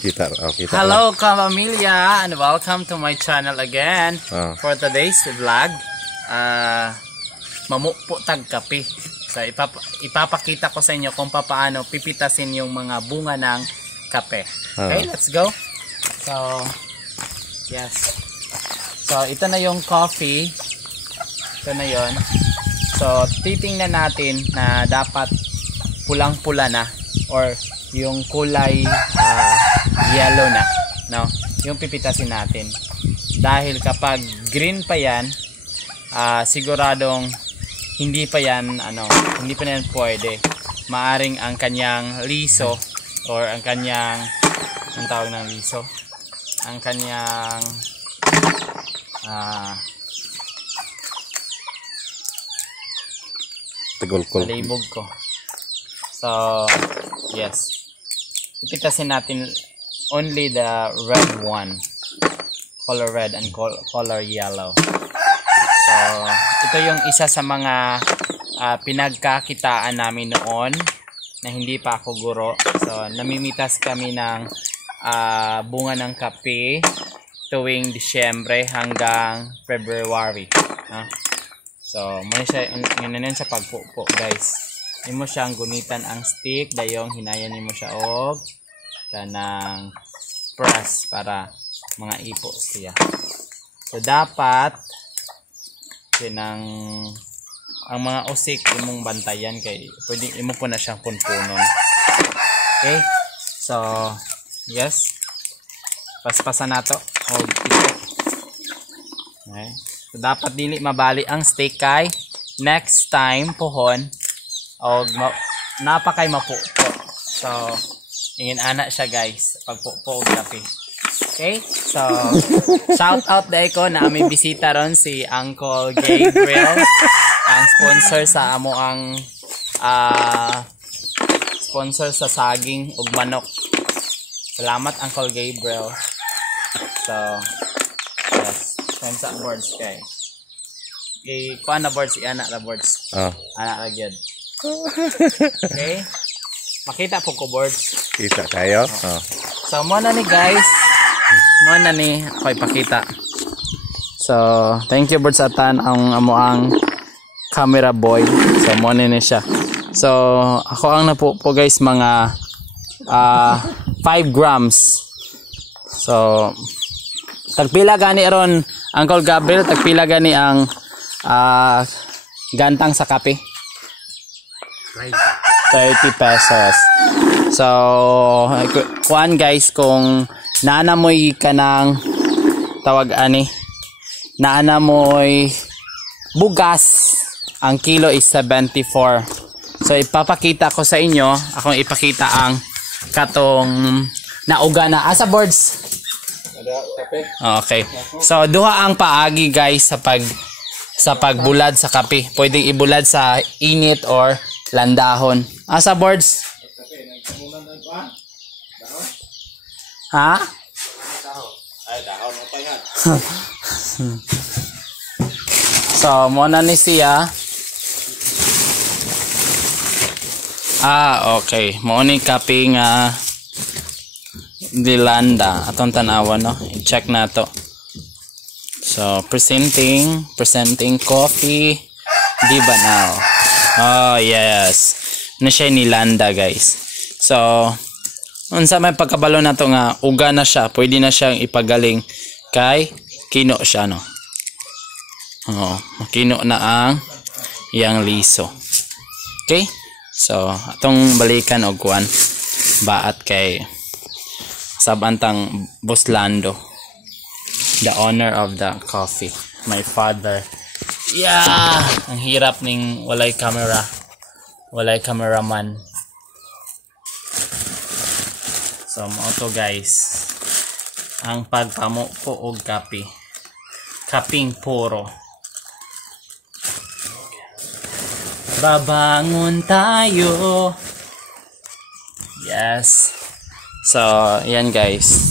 Kita. Hello, Kamamilya, and welcome to my channel again. For today's vlog, mamuputag kape. So, ipapakita ko sa inyo kung paano pipitasin yung mga bunga ng kape. Okay, let's go. So, yes. So, ito na yung coffee. Ito na yon. So, titingnan natin na dapat pulang-pula na or yung kulay yellow na, no? Yung pipitasin natin. Dahil kapag green pa yan, siguradong hindi pa yan pwede. Maaring ang kanyang liso or ang kanyang ang tawag ng liso, ang kanyang talibog ko. So, yes. Pipitasin natin only the red one. Color red and color yellow. So, ito yung isa sa mga pinagkakitaan namin noon na hindi pa ako guro. So, namimitas kami ng bunga ng kape tuwing Disyembre hanggang February. So, yun sa pagpupo, guys. Hindi mo siyang gunitan ang stick, dayong hinayan mo siya og kanang press para mga ipo siya. So dapat ang mga usik imong bantayan kay pwede imo po na siyang punpunon. Okay? So, yes. Paspasan nato og ipo. Okay? So dapat dili mabali ang stick kay next time pohon o napakay mapupo. So, ingin anak siya, guys. Pagpupo og kape. Okay? So, shout out dahil ko na aming bisita ron si Uncle Gabriel. Ang sponsor sa amo ang sponsor sa saging ug manok. Salamat, Uncle Gabriel. So, yes. Thanks sa boards kay. Kuha na boards, i-anak na boards. Anak na gyud. Okay. Makita po ko boards. Kita kayo. So, muna ni guys. Muna ni ako ipakita. So, thank you boards atan ang amoang camera boy. So, muna ni siya. So, ako ang napupo guys mga 5 grams. So, tagpila gani aron Uncle Gabriel, tagpila gani ang gantang sa kape. 30 pesos. So, kuan guys, kung naanamoy ka ng tawag ani, naanamoy bugas, ang kilo is 74. So, ipapakita ko sa inyo, akong ipakita ang katong nauga na. Asa boards? Okay. So, duha ang paagi guys sa pagbulad sa kape. Pwedeng ibulad sa init or landahon. Asa boards? Ha? So, muna ni siya. Okay. Muna ni kape nga dilanda. Atong tanawan, no? I-check na to. So, presenting coffee. Diba now? Oh, yes. Na siya nilanda, guys. So, unsa may pagkabalo na to nga uga na siya, pwede na siyang ipagaling kay kino siya, no? Makino na ang iyang liso. Okay? So, atong balikan og kuan baat kay sabantang Boss Lando, the owner of the coffee, my father. Yeah, ang hirap ning walay cameraman. So, mo to guys, ang pagpamupo og kape. Kaping puro. Babangon tayo. Yes. So, yan guys.